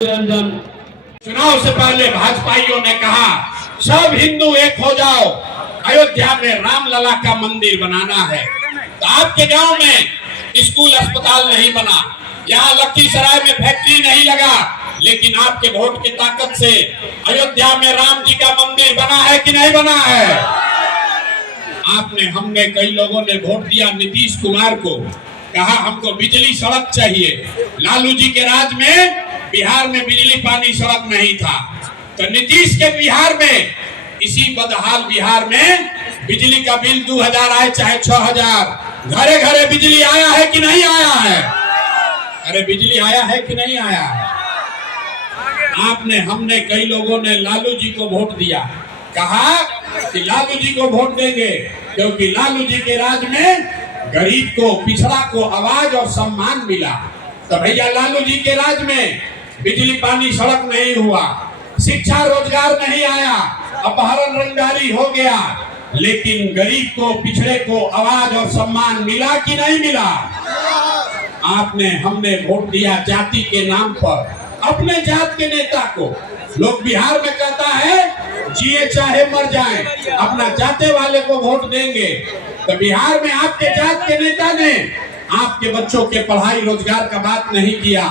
रंजन चुनाव से पहले भाजपाइयों ने कहा सब हिंदू एक हो जाओ, अयोध्या में रामलला का मंदिर बनाना है। तो आपके गांव में स्कूल अस्पताल नहीं बना, यहाँ लखीसराय में फैक्ट्री नहीं लगा, लेकिन आपके वोट की ताकत से अयोध्या में राम जी का मंदिर बना है कि नहीं बना है। हमने कई लोगों ने वोट दिया नीतीश कुमार को, कहा हमको बिजली सड़क चाहिए। लालू जी के राज में बिहार में बिजली पानी सड़क नहीं था, तो नीतीश के बिहार में, इसी बदहाल बिहार में बिजली का बिल 2000 आए चाहे 6000, घरे घरे बिजली आया है कि नहीं आया है। अरे बिजली आया है कि नहीं आया है। हमने कई लोगों ने लालू जी को वोट दिया, कहा कि लालू जी को वोट देंगे क्योंकि लालू जी के राज में गरीब को, पिछड़ा को आवाज और सम्मान मिला। तो भैया लालू जी के राज में बिजली पानी सड़क नहीं हुआ, शिक्षा रोजगार नहीं आया, अपहरण रंगदारी हो गया, लेकिन गरीब को, पिछड़े को आवाज और सम्मान मिला कि नहीं मिला। हमने वोट दिया जाति के नाम पर, अपने जात के नेता को। लोग बिहार में कहता है जिए चाहे मर जाए, अपना जाते वाले को वोट देंगे। तो बिहार में आपके जात के नेता ने आपके बच्चों के पढ़ाई रोजगार का बात नहीं किया,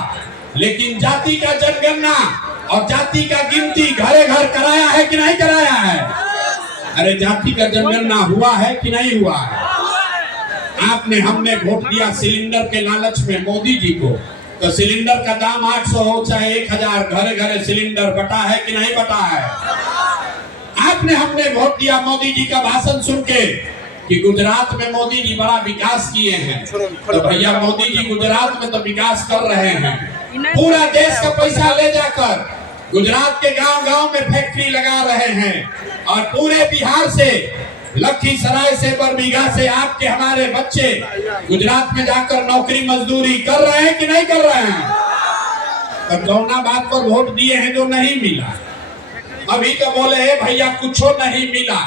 लेकिन जाति का जनगणना और जाति का गिनती घरे घर कराया है कि नहीं कराया है। अरे जाति का जनगणना हुआ है कि नहीं हुआ है। हमने वोट दिया सिलेंडर के लालच में मोदी जी को, तो सिलेंडर का दाम 800 हो चाहे 1000, घरे घरे सिलेंडर बटा है कि नहीं बटा है। हमने वोट दिया मोदी जी का भाषण सुन के कि गुजरात में मोदी जी बड़ा विकास किए हैं। तो भैया मोदी जी गुजरात में तो विकास कर रहे हैं, पूरा देश का पैसा ले जाकर गुजरात के गांव-गांव में फैक्ट्री लगा रहे हैं, और पूरे बिहार से, लखीसराय से, बरबीघा से आपके हमारे बच्चे गुजरात में जाकर नौकरी मजदूरी कर रहे हैं कि नहीं कर रहे हैं। तो कौना बात पर वोट दिए हैं जो नहीं मिला। अभी तो बोले है भैया कुछ नहीं मिला,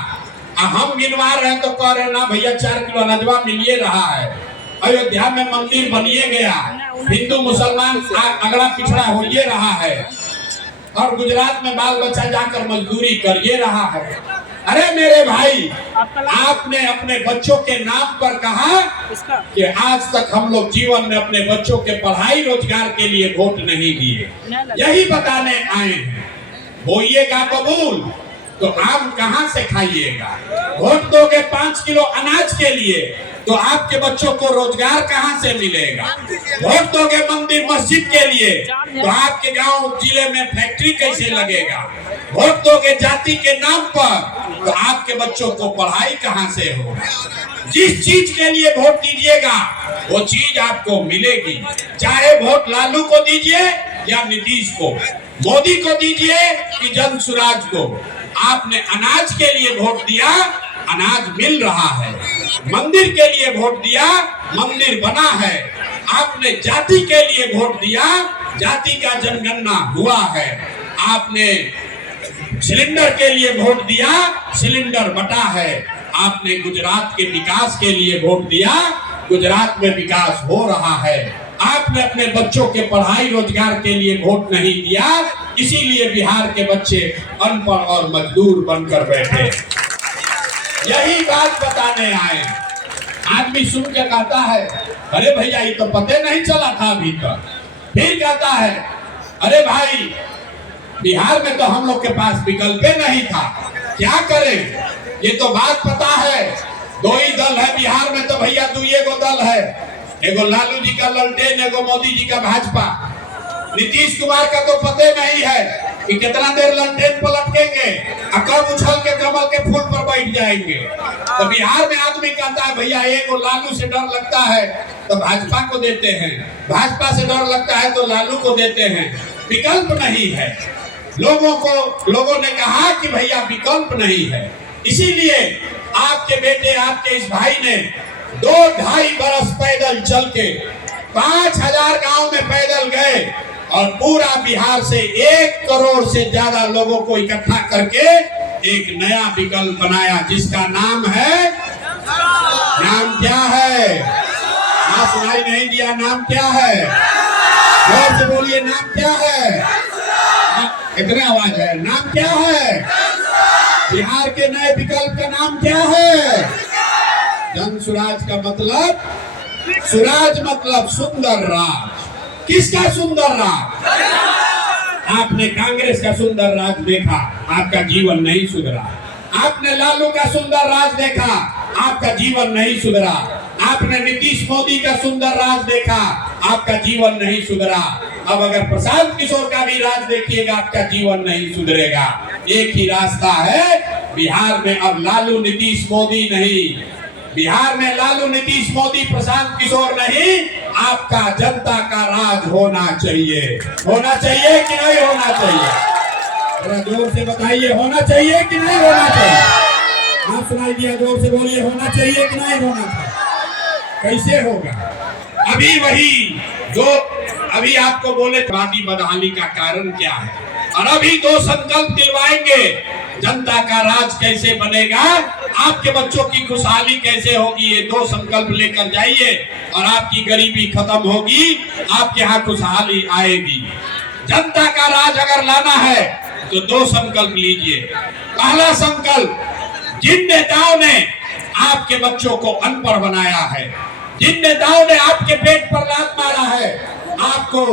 हम गिनवा रहे हैं तो कह रहे ना भैया 4 किलो अनाजवा मिलिए रहा है, अयोध्या में मंदिर बनिए गया, हिंदू मुसलमान अगड़ा पिछड़ा होइए रहा है, और गुजरात में बाल बच्चा जाकर मजदूरी करिए रहा है। अरे मेरे भाई, आपने अपने बच्चों के नाम पर कहा कि आज तक हम लोग जीवन में अपने बच्चों के पढ़ाई रोजगार के लिए वोट नहीं दिए, यही बताने आए हैं। होइएगा कबूल तो आम कहाँ से खाइएगा। वोट दोगे 5 किलो अनाज के लिए तो आपके बच्चों को रोजगार कहाँ से मिलेगा। वोट दोगे मंदिर मस्जिद के लिए तो आपके गांव जिले में फैक्ट्री कैसे लगेगा। वोट दोगे जाति के नाम पर तो आपके बच्चों को पढ़ाई कहाँ से होगा। जिस चीज के लिए वोट दीजिएगा वो चीज आपको मिलेगी, चाहे वोट लालू को दीजिए या नीतीश को, मोदी को दीजिए कि जन सुराज को। आपने अनाज के लिए वोट दिया, अनाज मिल रहा है। मंदिर के लिए वोट दिया, मंदिर बना है। आपने जाति के लिए वोट दिया, जाति का जनगणना हुआ है। आपने सिलेंडर के लिए वोट दिया, सिलेंडर बटा है। आपने गुजरात के विकास के लिए वोट दिया, गुजरात में विकास हो रहा है। आपने अपने बच्चों के पढ़ाई रोजगार के लिए वोट नहीं दिया, इसीलिए बिहार के बच्चे अनपढ़ और मजदूर बनकर बैठे। यही बात बताने आए। आदमी सुन के कहता है अरे भैया ये तो पते नहीं चला था अभी तक। फिर कहता है अरे भाई बिहार में तो हम लोग के पास विकल्प नहीं था, क्या करें। ये तो बात पता है, 2 ही दल है बिहार में, तो भैया 2 दल है, एगो लालू जी का ललटेन, एगो मोदी जी का भाजपा। नीतीश कुमार का तो पते नहीं है कि कितना देर ललटेन पलटेंगे और कब उछल के कमल के फूल पर बैठ जाएंगे। तो बिहार में आदमी कहता है भैया एगो लालू से डर लगता है तो भाजपा को देते हैं, भाजपा से डर लगता है तो लालू को देते हैं। विकल्प नहीं है। लोगों ने कहा कि भैया विकल्प नहीं है, इसीलिए आपके बेटे, आपके इस भाई ने 2-2.5 बरस पैदल चल के 5000 गांव में पैदल गए और पूरा बिहार से 1 करोड़ से ज्यादा लोगों को इकट्ठा करके एक नया विकल्प बनाया, जिसका नाम है, नाम क्या है। सुनाई नहीं दिया, नाम क्या है। जोर से बोलिए, नाम क्या है? कितने आवाज है? नाम क्या है? बिहार के नए विकल्प का नाम क्या है? जन स्वराज का मतलब, स्वराज मतलब सुंदर राज। किसका सुंदर राज? आपने कांग्रेस का सुंदर राज देखा, आपका जीवन नहीं सुधरा। आपने लालू का सुंदर राज देखा, आपका जीवन नहीं सुधरा। आपने नीतीश मोदी का सुंदर राज देखा, आपका जीवन नहीं सुधरा। अब अगर प्रशांत किशोर का भी राज देखिएगा, आपका जीवन नहीं सुधरेगा। एक ही रास्ता है बिहार में, अब लालू नीतीश मोदी नहीं। बिहार में लालू नीतीश मोदी प्रशांत किशोर नहीं, आपका जनता का राज होना चाहिए। होना चाहिए कि नहीं होना चाहिए? थोड़ा जोर से बताइए, होना चाहिए कि नहीं होना चाहिए? हाँ, सुनाई दिया, जोर से बोलिए, होना चाहिए कि नहीं होना चाहिए? कैसे होगा? अभी वही जो अभी आपको बोले वादी बदहाली का कारण क्या है, और अभी दो संकल्प दिलवाएंगे। जनता का राज कैसे बनेगा, आपके बच्चों की खुशहाली कैसे होगी, ये दो संकल्प लेकर जाइए और आपकी गरीबी खत्म होगी, आपके यहाँ खुशहाली आएगी। जनता का राज अगर लाना है तो दो संकल्प लीजिए। पहला संकल्प, जिन नेताओं ने आपके बच्चों को अनपढ़ बनाया है, जिन नेताओं ने आपके पेट पर लात मारा है, आपको,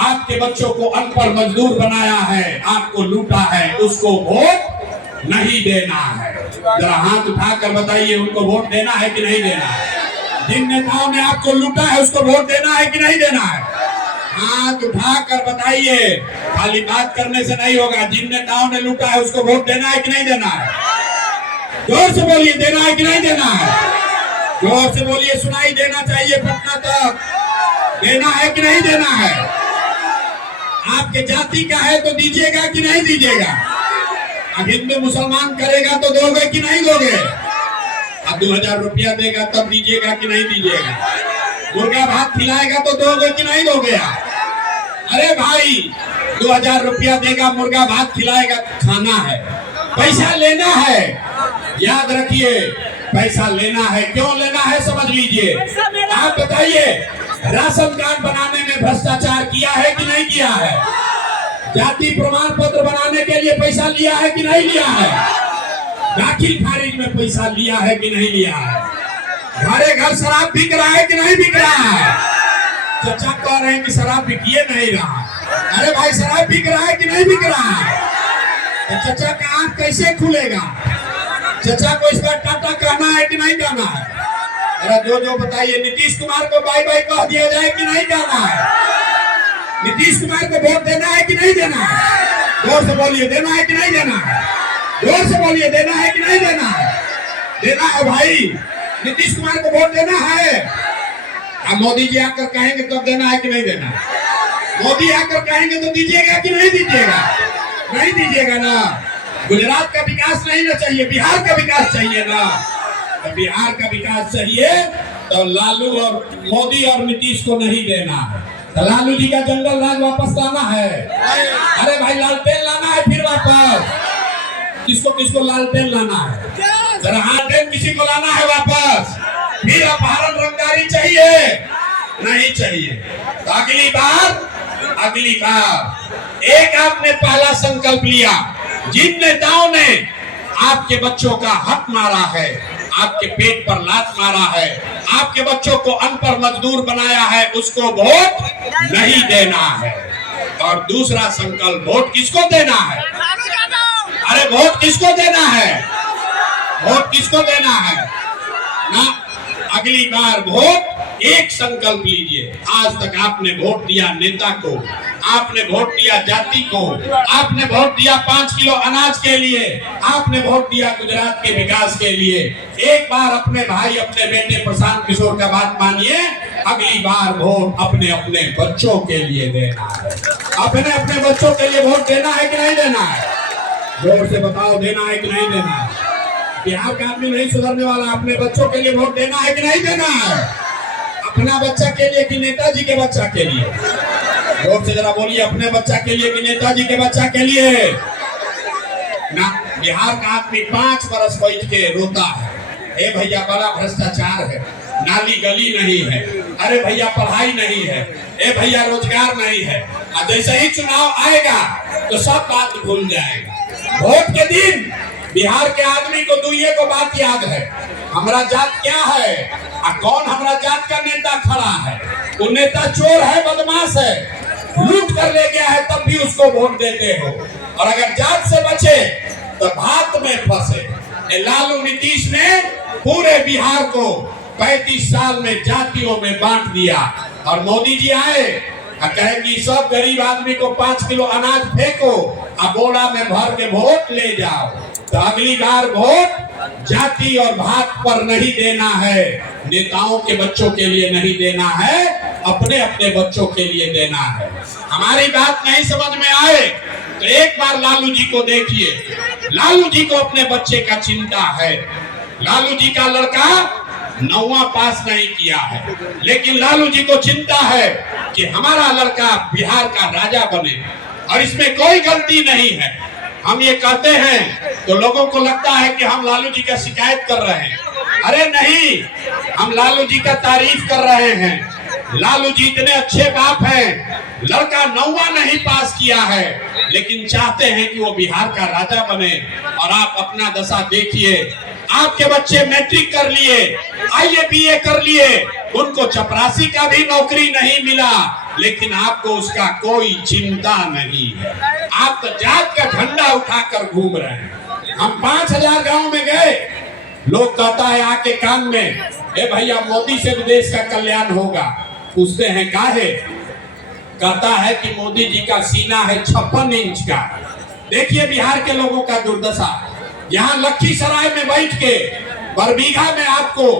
आपके बच्चों को अनपढ़ मजदूर बनाया है, आपको लूटा है, उसको वोट नहीं देना है। जरा हाथ उठाकर बताइए, उनको वोट देना है कि नहीं देना है? जिन नेताओं ने आपको लूटा है, उसको वोट देना है कि नहीं देना है? हाथ उठाकर बताइए, खाली बात करने से नहीं होगा। जिन नेताओं ने लूटा है, उसको वोट देना है कि नहीं देना है? जोर से बोलिए, देना है कि नहीं देना है? जोर से बोलिए, सुनाई देना चाहिए पटना तक। देना है कि नहीं देना है? आपके जाति का है तो दीजिएगा कि नहीं दीजिएगा? अब हिंदू मुसलमान करेगा तो दोगे कि नहीं दोगे? अब 2000 रुपया देगा तब दीजिएगा कि नहीं दीजिएगा? मुर्गा भात खिलाएगा तो दोगे कि नहीं दोगे? अरे भाई, 2000 रुपया देगा, मुर्गा भात खिलाएगा, खाना है, पैसा लेना है। याद रखिए, पैसा लेना है। क्यों लेना है समझ लीजिए। आप बताइए, राशन कार्ड बनाने में भ्रष्टाचार किया है कि नहीं किया है? जाति प्रमाण पत्र बनाने के लिए पैसा लिया है कि नहीं लिया है? दाखिल खारिज में पैसा लिया है कि नहीं लिया है? घरे घर शराब बिक रहा है कि नहीं बिक रहा है? चचा कह रहे हैं कि शराब बिकिए नहीं रहा। अरे भाई, शराब बिक रहा है कि नहीं बिक रहा है? तो चचा का आंख कैसे खुलेगा? चचा को इस बार टाटा कहना है कि नहीं कहना है? अरे जो बताइए, नीतीश कुमार को बाय बाय कह दिया जाए कि नहीं कहना है? नीतीश कुमार को वोट देना है कि नहीं देना है? जोर से बोलिए, देना है कि नहीं देना है? जोर से बोलिए, देना है कि नहीं देना है? देना है भाई, नीतीश कुमार को वोट देना है। अब मोदी जी आकर कहेंगे तब देना है कि नहीं देना? मोदी आकर कहेंगे तो दीजिएगा कि नहीं दीजिएगा? नहीं दीजिएगा ना। गुजरात का विकास नहीं ना चाहिए, बिहार का विकास चाहिए ना। तो बिहार का विकास चाहिए तो लालू और मोदी और नीतीश को नहीं देना है। तो लालू जी का जंगल राज वापस लाना है। अरे भाई, लालटेन लाना है फिर वापस। किसको किसको लालटेन लाना है? जरा लालटेन किसी को लाना है वापस। फिर अपहरण रंगदारी चाहिए? नहीं चाहिए। तो अगली बार एक आपने पहला संकल्प लिया, जिन नेताओं ने आपके बच्चों का हक मारा है, आपके पेट पर लात मारा है, आपके बच्चों को अनपढ़ मजदूर बनाया है, उसको वोट नहीं देना है। और दूसरा संकल्प, वोट किसको देना है? अरे वोट किसको देना है? वोट किसको देना है ना? अगली बार वोट, एक संकल्प लीजिए। आज तक आपने वोट दिया नेता को, आपने वोट दिया जाति को, आपने वोट दिया 5 किलो अनाज के लिए, आपने वोट दिया गुजरात के विकास के लिए। एक बार अपने भाई, अपने बेटे प्रशांत किशोर का बात मानिए। अगली बार वोट अपने अपने बच्चों के लिए देना है। अपने अपने बच्चों के लिए वोट देना है कि नहीं देना है? जोर से बताओ, देना है कि नहीं देना है? बिहार का आदमी नहीं सुधरने वाला। अपने बच्चों के लिए वोट देना है कि नहीं देना है? अपना बच्चा के लिए कि नेताजी के बच्चा के लिए? जोर से जरा बोलिए, अपने बच्चा के लिए कि नेताजी के बच्चा के लिए ना? बिहार का आदमी 5 बरस बैठ के रोता है, ए भैया बड़ा भ्रष्टाचार है, नाली गली नहीं है, अरे भैया पढ़ाई नहीं है, ए भैया रोजगार नहीं है। और जैसे ही चुनाव आएगा तो सब बात भूल जाएगा। वोट के दिन बिहार के आदमी को दुइये को बात याद है, हमारा जात क्या है और कौन हमारा जात का नेता खड़ा है। वो नेता चोर है, बदमाश है, लूट कर ले गया है, तब भी उसको वोट देते हो। और अगर जात से बचे तो भात में फंसे। लालू नीतीश ने पूरे बिहार को 35 साल में जातियों में बांट दिया। और मोदी जी आए और कहे कि सब गरीब आदमी को 5 किलो अनाज फेंको और बोरा में भर के वोट ले जाओ। तो अगली बार वोट जाति और भात पर नहीं देना है, नेताओं के बच्चों के लिए नहीं देना है, अपने अपने बच्चों के लिए देना है। हमारी बात नहीं समझ में आए तो एक बार लालू जी को देखिए। लालू जी को अपने बच्चे का चिंता है। लालू जी का लड़का 9वां पास नहीं किया है, लेकिन लालू जी को चिंता है कि हमारा लड़का बिहार का राजा बने। और इसमें कोई गलती नहीं है। हम ये कहते हैं तो लोगों को लगता है कि हम लालू जी का शिकायत कर रहे हैं। अरे नहीं, हम लालू जी का तारीफ कर रहे हैं। लालू जी इतने अच्छे बाप हैं, लड़का 9वां नहीं पास किया है, लेकिन चाहते हैं कि वो बिहार का राजा बने। और आप अपना दशा देखिए, आपके बच्चे मैट्रिक कर लिए, आईए बीए कर लिए, उनको चपरासी का भी नौकरी नहीं मिला, लेकिन आपको उसका कोई चिंता नहीं है। आप तो जात का झंडा उठाकर घूम रहे हैं। हम 5000 गांव में गए, लोग कहता है आके कान में, ए भैया मोदी से देश का कल्याण होगा। पूछते हैं काहे? कहता है कि मोदी जी का सीना है 56 इंच का। देखिए बिहार के लोगों का दुर्दशा। यहाँ लखीसराय में बैठ के, बरबीघा में आपको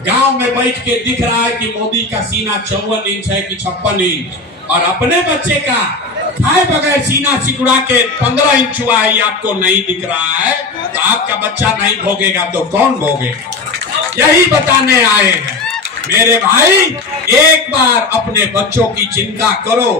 गांव में बैठ के दिख रहा है कि मोदी का सीना 54 इंच है कि 56 इंच, और अपने बच्चे का खाए बगैर सीना सिकुड़ा के 15 इंच हुआ है, आपको नहीं दिख रहा है। तो आपका बच्चा नहीं भोगेगा तो कौन भोगेगा? यही बताने आए हैं मेरे भाई। एक बार अपने बच्चों की चिंता करो,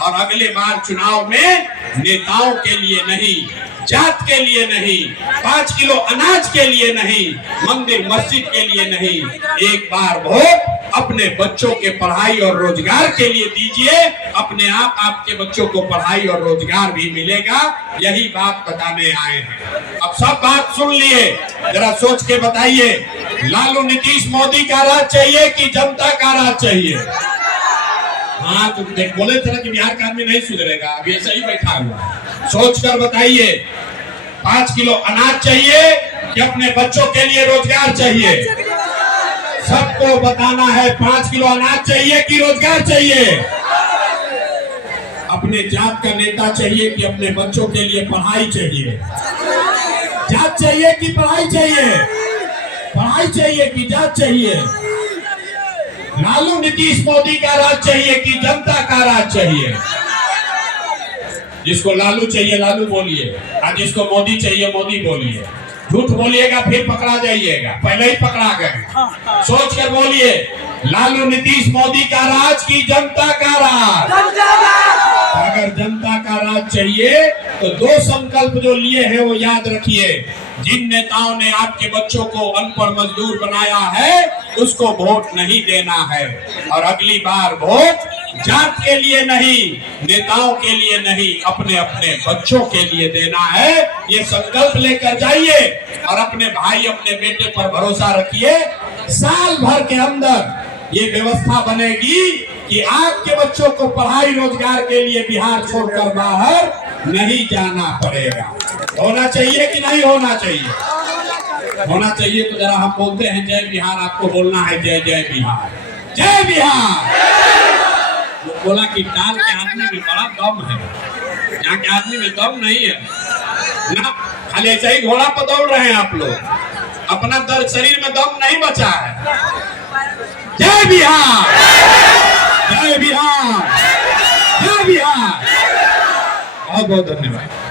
और अगले बार चुनाव में नेताओं के लिए नहीं, जात के लिए नहीं, 5 किलो अनाज के लिए नहीं, मंदिर मस्जिद के लिए नहीं, एक बार वोट अपने बच्चों के पढ़ाई और रोजगार के लिए दीजिए। अपने आप आपके बच्चों को पढ़ाई और रोजगार भी मिलेगा। यही बात बताने आए हैं। अब सब बात सुन लिए, जरा सोच के बताइए, लालू नीतीश मोदी का राज चाहिए कि जनता का राज चाहिए? हाँ, तो बोले थे ना कि बिहार का आदमी नहीं सुधरेगा, अभी ऐसा ही बैठा हुआ। सोच कर बताइए, 5 किलो अनाज चाहिए कि अपने बच्चों के लिए रोजगार चाहिए? सबको बताना है, 5 किलो अनाज चाहिए कि रोजगार चाहिए? अपने जात का नेता चाहिए कि अपने बच्चों के लिए पढ़ाई चाहिए? जात चाहिए कि पढ़ाई चाहिए? पढ़ाई चाहिए कि जात चाहिए? लालू नीतीश मोदी का राज चाहिए कि जनता का राज चाहिए? जिसको लालू चाहिए लालू बोलिए, और जिसको मोदी चाहिए मोदी बोलिए। झूठ बोलिएगा फिर पकड़ा जाइएगा, पहले ही पकड़ा गए। सोच कर बोलिए, लालू नीतीश मोदी का राज की जनता का राज? अगर जनता का राज चाहिए तो 2 संकल्प जो लिए हैं वो याद रखिए। जिन नेताओं ने आपके बच्चों को अनपढ़ मजदूर बनाया है, उसको वोट नहीं देना है। और अगली बार वोट जात के लिए नहीं, नेताओं के लिए नहीं, अपने अपने बच्चों के लिए देना है। ये संकल्प लेकर जाइए और अपने भाई अपने बेटे पर भरोसा रखिए। साल भर के अंदर ये व्यवस्था बनेगी कि आपके बच्चों को पढ़ाई रोजगार के लिए बिहार छोड़कर बाहर नहीं जाना पड़ेगा। होना चाहिए कि नहीं होना चाहिए? होना चाहिए। तो जरा हम बोलते हैं जय बिहार, आपको बोलना है जय जय बिहार, जय बिहार। बोला कि टाल के आदमी में बड़ा दम है, यहाँ के आदमी में दम नहीं है ना, खाली ऐसे ही घोड़ा पर दौड़ रहे हैं आप लोग, अपना दर्द शरीर में दम नहीं बचा है। जय बिहार, जय बिहार, जय बिहार। बहुत बहुत धन्यवाद।